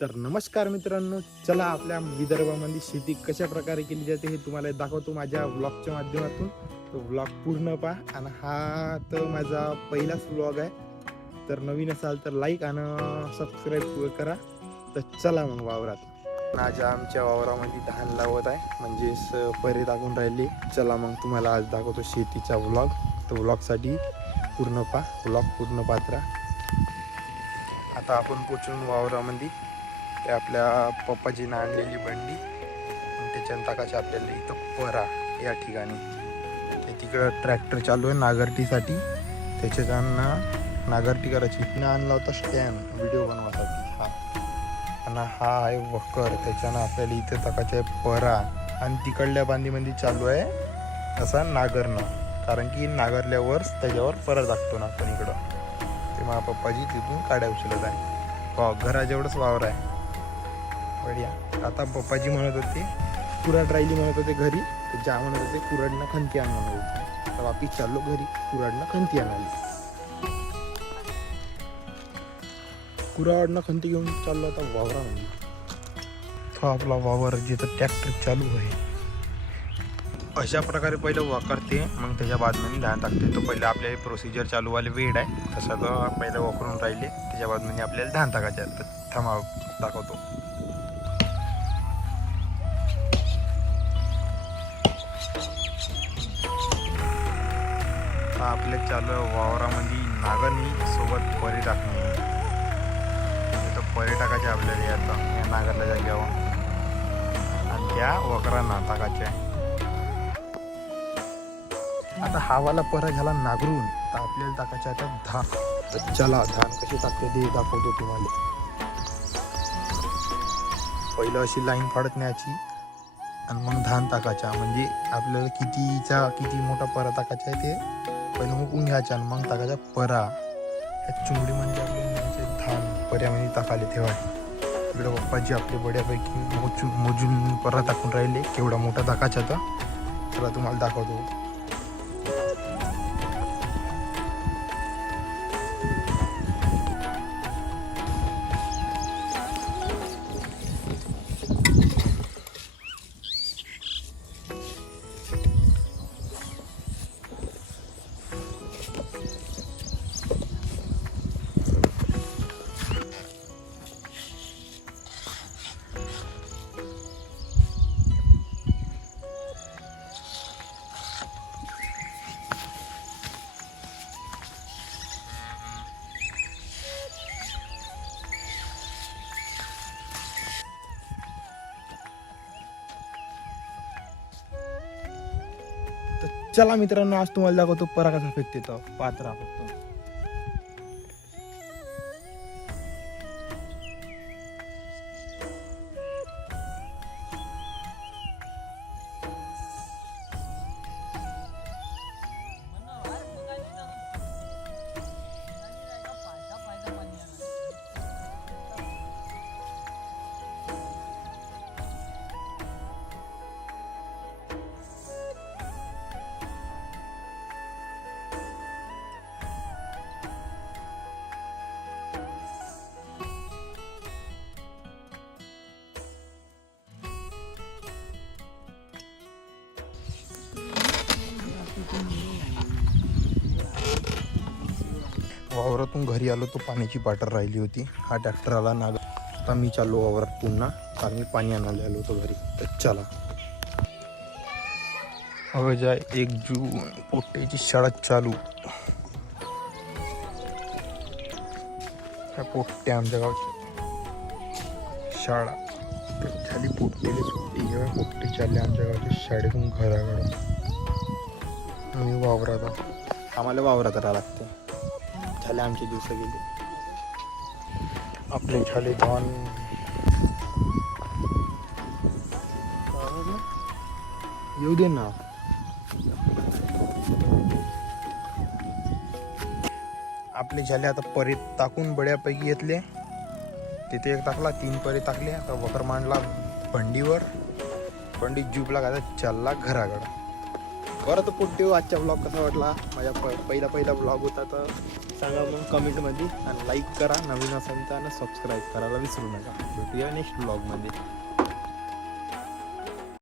तर नमस्कार मित्रांनो, चला आपल्या विदर्भामध्ये शेती कशा प्रकारे केली जाते हे तुम्हाला दाखवतो माझ्या व्लॉगच्या माध्यमातून. तो व्लॉग पूर्ण पहा आणि हा तर माझा पहिलाच व्लॉग आहे. तर नवीन असाल तर लाईक आणि सबस्क्राईब करा. तर चला मग वावरात. आज आमच्या वावरामध्ये धान लावत आहे, म्हणजेच परे टाकून राहिली. चला मग तुम्हाला आज दाखवतो शेतीचा व्लॉग. तो व्लॉगसाठी पूर्ण पहा, व्लॉग पूर्ण पात्रा. आता आपण पोचून वावरामध्ये ते आपल्या पप्पाजीनं आणलेली बंडी आणि त्याच्यानं टाकायची आपल्याला इथं परा या ठिकाणी. ते तिकडं ट्रॅक्टर चालू आहे नागरटीसाठी, त्याच्यानं नागरटी करायची. इथनं आणला होता स्टँड व्हिडिओ बनवासाठी हा. आणि हा आहे वकर, त्याच्यानं आपल्याला इथे टाकायचं आहे परा. आणि तिकडल्या बांधीमध्ये चालू आहे असा नागरणं, कारण की नागरल्यावर त्याच्यावर परा टाकतो ना आपण इकडं. ते माझ्या पप्पाजी तिथून काड्या उचलत आहे. घराजेवढंच वावर आहे बढिया. आता पप्पाजी म्हणत होते कुऱ्हाड राहिली म्हणत होते घरी, तर ज्या म्हणत होते कुऱ्हाडनं खंती आण म्हणत होते. तर वापिस चाललो घरी कुऱ्हाडनं खंती आणाली. कुऱ्हाडनं खंती घेऊन चाललो आता वावरामध्ये. तो आपला वावर जिथं ट्रॅक्टर चालू आहे. अशा प्रकारे पहिलं वाकरते, मग त्याच्या बाजूने धान टाकते. तो पहिले आपल्याला प्रोसिजर चालूवाले वेळ आहे तसं तर पहिलं वाकरून राहिले, त्याच्या बाजूने आपल्याला धान टाकायचे आहे. तर थांबा दाखवतो. आपल्या चालू वावरामध्ये नागरणी सोबत परी टाकणे. तर परी टाकायचे आपल्याला आता या नागरला जाग्यावर, आणि त्या वकरांना टाकायचे. आता हावाला परा झाला नागरून, तर आपल्याला टाकायचे आता धान. तर चला धान कशी टाकते ते दाखवतो तुम्हाला. पहिलं अशी लाईन फाडत न्यायची आणि मग धान टाकायचा. म्हणजे आपल्याला किती मोठा परा टाकायचा आहे ते पहिलं मुकून घ्यायचा आणि मग टाकायचा परा. या चुंगडी म्हणजे आपले धान पर्यामध्ये टाकाले ठेवा. इकडं पप्पाजी आपले बड्यापैकी मोजून परा टाकून राहिले. केवढा मोठा टाकायचा तर चला तुम्हाला दाखवतो. तर चला मित्रांनो, आज तुम्हाला दाखवतो परा कसा फेकते. तर पात्रा फक्त वावरातून घरी आलो तो पाण्याची बाटल राहिली होती. हा ट्रॅक्टर आला नाग. आता मी चाललो वावरात पुन्हा, कारण मी पाणी आणायला आलो होतो घरी. तर चला. अगं जाय 1 जून पोट्ट्याची शाळा चालू. ह्या पोट्ट्या आमच्या गावची शाळा झाली. पोट्टेली सुट्टी जेव्हा पोट्टे चालले आमच्या गावच्या शाळेतून घराकडं. मी वावरात, आम्हाला वावरात राहावं लागते. झाले आमचे दिवस गेले. आपले झाले धान. येऊ दे ना. आपले झाले आता परे टाकून बड्यापैकी घेतले. तिथे एक टाकला, 3 परे टाकले. आता वकर मांडला बंडीवर. बंडी जुबला का चालला घराकडं. बरं तर पुढे आजचा ब्लॉग कसा वाटला. माझ्या पहिला ब्लॉग होता. तर सांगा मग कमेंटमध्ये आणि लाईक करा, नवीन असेल तर आणि सबस्क्राईब करायला विसरू नका. भेटूया नेक्स्ट ब्लॉगमध्ये.